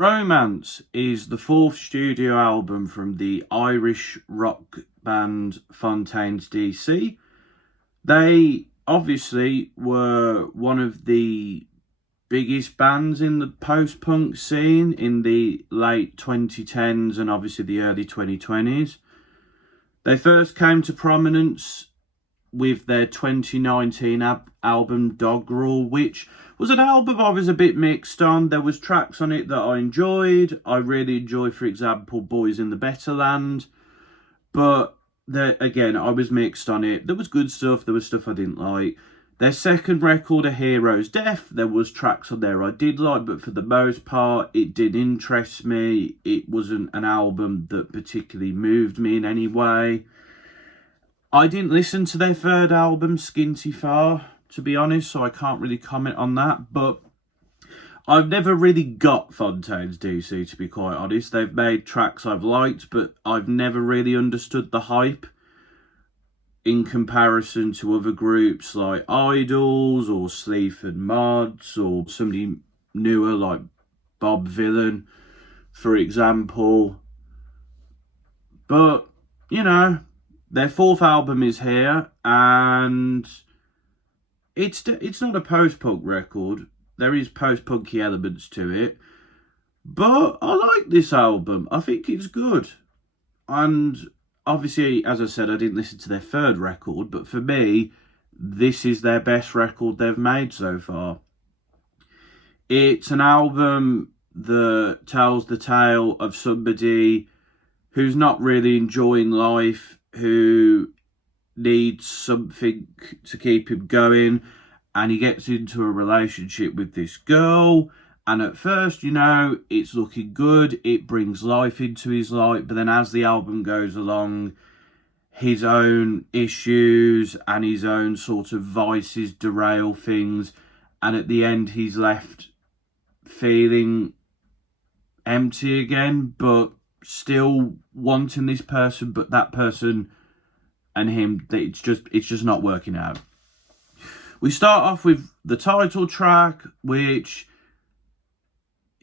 Romance is the fourth studio album from the Irish rock band Fontaines D.C. They obviously were one of the biggest bands in the post-punk scene in the late 2010s and obviously the early 2020s. They first came to prominence with their 2019 album Doggerel, which was an album I was a bit mixed on. There was tracks on it that I enjoyed. I really enjoyed, for example, Boys in the Better Land. But again, I was mixed on it. There was good stuff. There was stuff I didn't like. Their second record, A Hero's Death, there was tracks on there I did like, but for the most part, it did interest me. It wasn't an album that particularly moved me in any way. I didn't listen to their third album, Skinty Far, to be honest, so I can't really comment on that. But I've never really got Fontaines D.C, to be quite honest. They've made tracks I've liked, but I've never really understood the hype in comparison to other groups like Idols or Sleaford Mods or somebody newer like Bob Vylan, for example. But, you know, their fourth album is here, and it's not a post-punk record. There is post-punky elements to it, but I like this album. I think it's good. And obviously, as I said, I didn't listen to their third record, but for me, this is their best record they've made so far. It's an album that tells the tale of somebody who's not really enjoying life, who needs something to keep him going, and he gets into a relationship with this girl, and at first, you know, it's looking good, it brings life into his life, but then as the album goes along, his own issues and his own sort of vices derail things, and at the end he's left feeling empty again, but still wanting this person, but that person and him, it's just not working out. We start off with the title track, which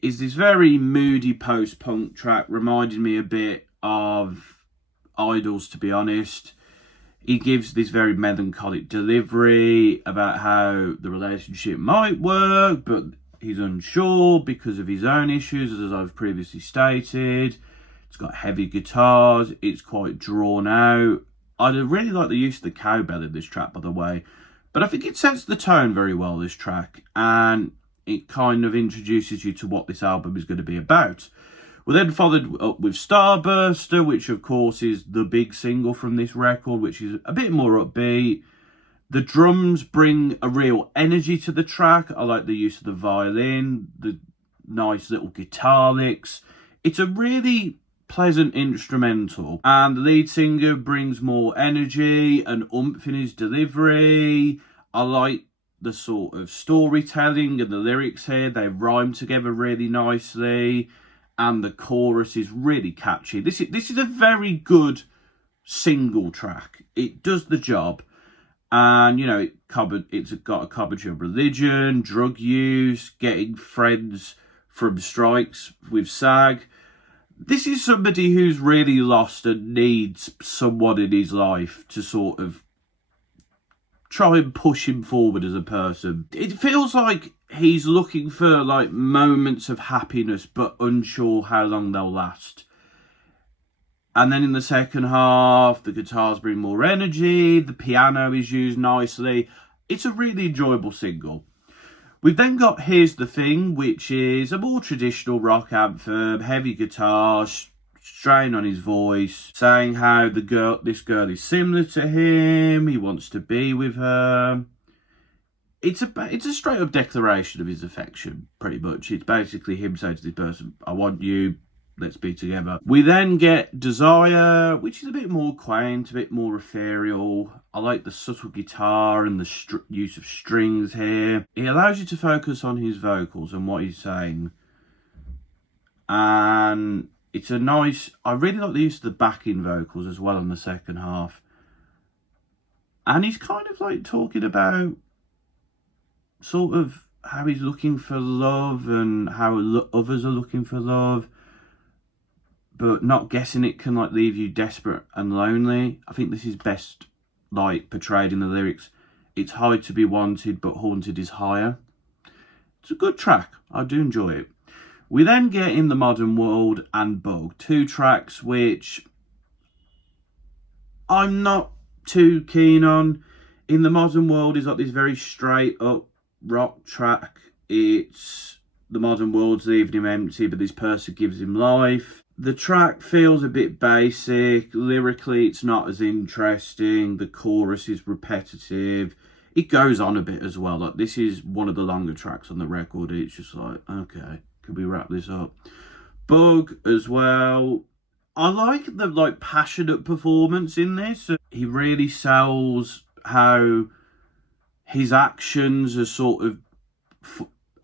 is this very moody post-punk track, reminding me a bit of Idols, to be honest. He gives this very melancholic delivery about how the relationship might work, but he's unsure because of his own issues, as I've previously stated. It's got heavy guitars. It's quite drawn out. I really like the use of the cowbell in this track, by the way. But I think it sets the tone very well, this track. And it kind of introduces you to what this album is going to be about. We're then followed up with Starburster, which of course is the big single from this record, which is a bit more upbeat. The drums bring a real energy to the track. I like the use of the violin, the nice little guitar licks. It's a really pleasant instrumental, and the lead singer brings more energy and oomph in his delivery. I like the sort of storytelling and the lyrics here. They rhyme together really nicely, and the chorus is really catchy. This is a very good single track. It does the job. And, you know, it's got a commentary on religion, drug use, getting friends from strikes with SAG. This is somebody who's really lost and needs someone in his life to sort of try and push him forward as a person. It feels like he's looking for like moments of happiness, but unsure how long they'll last. And then in the second half, the guitars bring more energy, the piano is used nicely. It's a really enjoyable single. We've then got Here's the Thing, which is a more traditional rock anthem, heavy guitar, strain on his voice, saying how this girl is similar to him, he wants to be with her. It's a straight up declaration of his affection, pretty much. It's basically him saying to this person, I want you, let's be together. We then get Desire, which is a bit more quaint, a bit more ethereal. I like the subtle guitar and the use of strings here. It allows you to focus on his vocals and what he's saying. And it's a nice... I really like the use of the backing vocals as well in the second half. And he's kind of like talking about sort of he's looking for love and how others are looking for love, but not guessing it can like leave you desperate and lonely. I think this is best like portrayed in the lyrics. It's hard to be wanted, but haunted is higher. It's a good track. I do enjoy it. We then get In the Modern World and Bug, two tracks which I'm not too keen on. In the Modern World is like this very straight up rock track. It's the modern world's leaving him empty, but this person gives him life. The track feels a bit basic. Lyrically, it's not as interesting. The chorus is repetitive. It goes on a bit as well. Like, this is one of the longer tracks on the record. It's just like, okay, could we wrap this up? Bug as well. I like the like passionate performance in this. He really sells how his actions are sort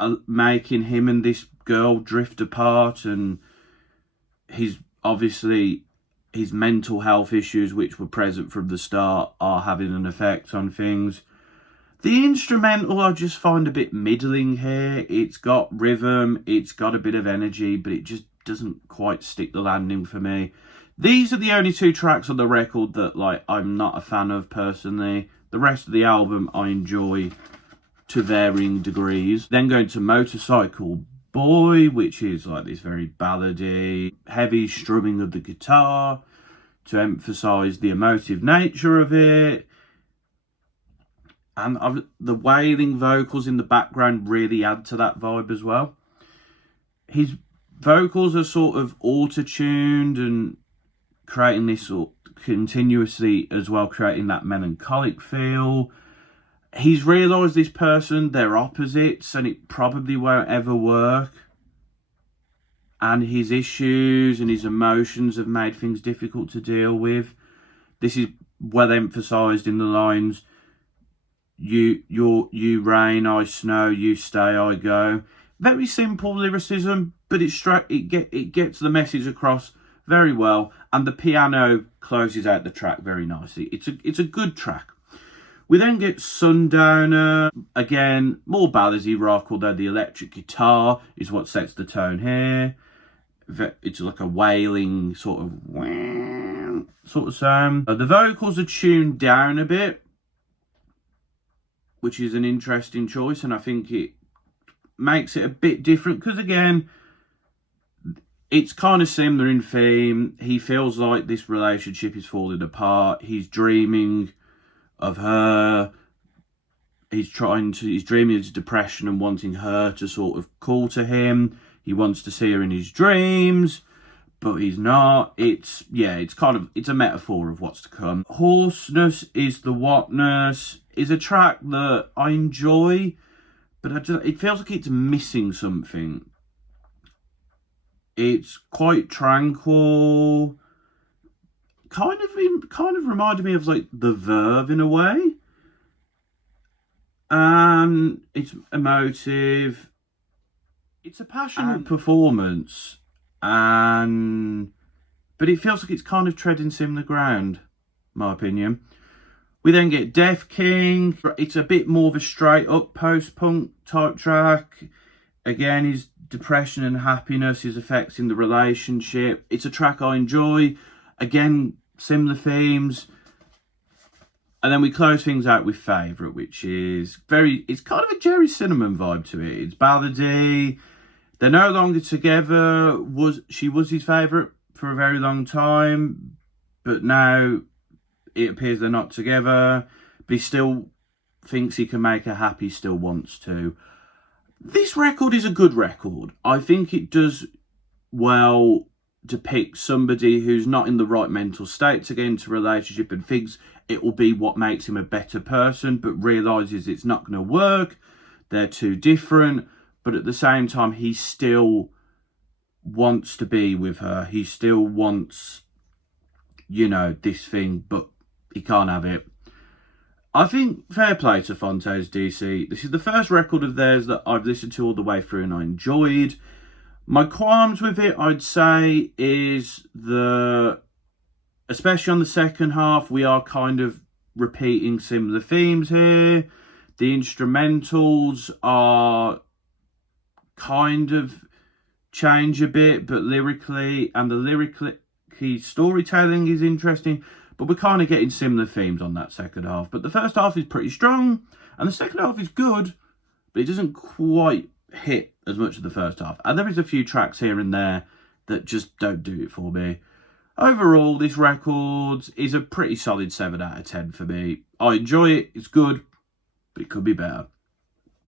of making him and this girl drift apart, and he's obviously his mental health issues, which were present from the start, are having an effect on things. The instrumental I just find a bit middling here. It's got rhythm, it's got a bit of energy, but it just doesn't quite stick the landing for me. These are the only two tracks on the record that like I'm not a fan of personally. The rest of the album I enjoy to varying degrees. Then going to Motorcycle Boy, which is like this very ballady, heavy strumming of the guitar to emphasise the emotive nature of it. And the wailing vocals in the background really add to that vibe as well. His vocals are sort of auto-tuned and creating this sort continuously as well, creating that melancholic feel. He's realised this person, they're opposites, and it probably won't ever work. And his issues and his emotions have made things difficult to deal with. This is well emphasised in the lines, you rain, I snow, you stay, I go. Very simple lyricism, but it gets the message across very well, and the piano closes out the track very nicely. It's a good track. We then get Sundowner, again, more ballady rock, although the electric guitar is what sets the tone here. It's like a wailing sort of sound. The vocals are tuned down a bit, which is an interesting choice, and I think it makes it a bit different, because again, it's kind of similar in theme. He feels like this relationship is falling apart. He's dreaming of her. He's dreaming of depression and wanting her to sort of call to him. He wants to see her in his dreams, but he's not. It's a metaphor of what's to come. Hoarseness is the Whatness is a track that I enjoy, but it feels like it's missing something. It's quite tranquil. Kind of reminded me of like The Verve in a way. And it's emotive. It's a passionate performance, but it feels like it's kind of treading similar ground, in my opinion. We then get Deaf King. It's a bit more of a straight up post-punk type track. Again, his depression and happiness, his effects in the relationship. It's a track I enjoy. Again, similar themes. And then we close things out with Favourite, which is it's kind of a Jerry Cinnamon vibe to it. It's ballady. They're no longer together. She was his favourite for a very long time, but now it appears they're not together. But he still thinks he can make her happy, still wants to. This record is a good record. I think it does well depict somebody who's not in the right mental state to get into a relationship and thinks it will be what makes him a better person, but realises it's not going to work. They're too different. But at the same time, he still wants to be with her. He still wants, this thing, but he can't have it. I think fair play to Fontaines D.C. This is the first record of theirs that I've listened to all the way through and I enjoyed. My qualms with it, I'd say, is especially on the second half, we are kind of repeating similar themes here. The instrumentals are kind of change a bit, but lyrically, and the lyrically storytelling is interesting, but we're kind of getting similar themes on that second half. But the first half is pretty strong, and the second half is good, but it doesn't quite hit as much as the first half. And there is a few tracks here and there that just don't do it for me. Overall, this record is a pretty solid 7 out of 10 for me. I enjoy it, it's good, but it could be better.